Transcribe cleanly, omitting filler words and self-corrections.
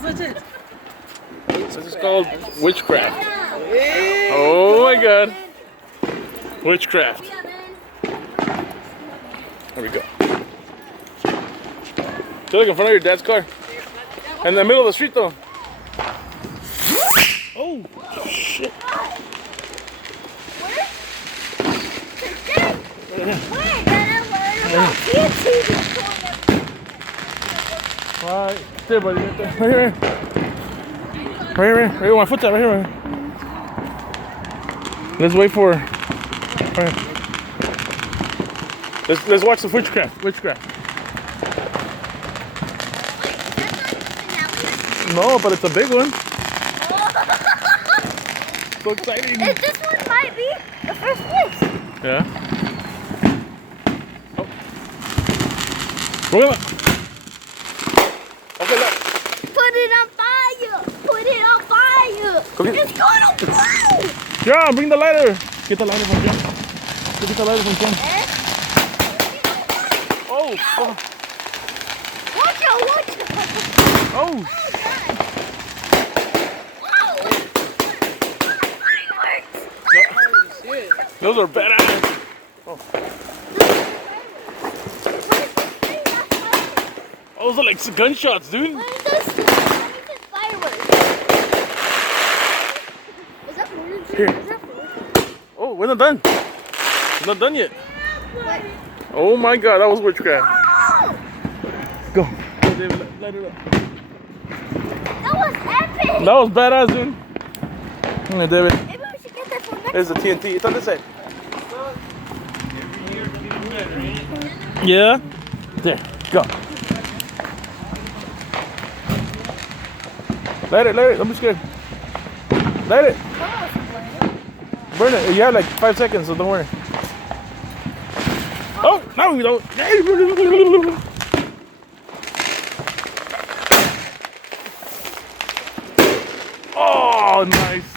Switch it. This is called Witchcraft. Oh my God. Witchcraft. There we go. You're like in front of your dad's car. In the middle of the street though. Oh, shit. Right there, buddy. Right there. Right here. Right here. Right here. My foot's at right here. Right here. Let's wait for. Right. Let's watch the witchcraft. Witchcraft. No, but it's a big one. So exciting. This one might be the first place. Yeah. Oh. Look. Okay, look. Put it on fire. Put it on fire. Okay. It's gonna blow. Yeah, bring the lighter. Get the lighter from Ken. Get the lighter from Ken. Oh, fuck. Watch out, watch out. Oh. Those are badass. Oh. Those are like gunshots, dude. What is this? Fireworks. Is that food? Here. Is that food? Oh, we're not done. We're not done yet. What? Oh my God, that was witchcraft. Go. Go, David, light it up. That was epic. That was badass, dude. Hey, David. Maybe we should get that for next There's the TNT. It's on this side. Yeah. There. Go. Light it. I'm just scared. Light it. Burn it. You have like 5 seconds, so don't worry. Oh, no, you don't. Oh, nice.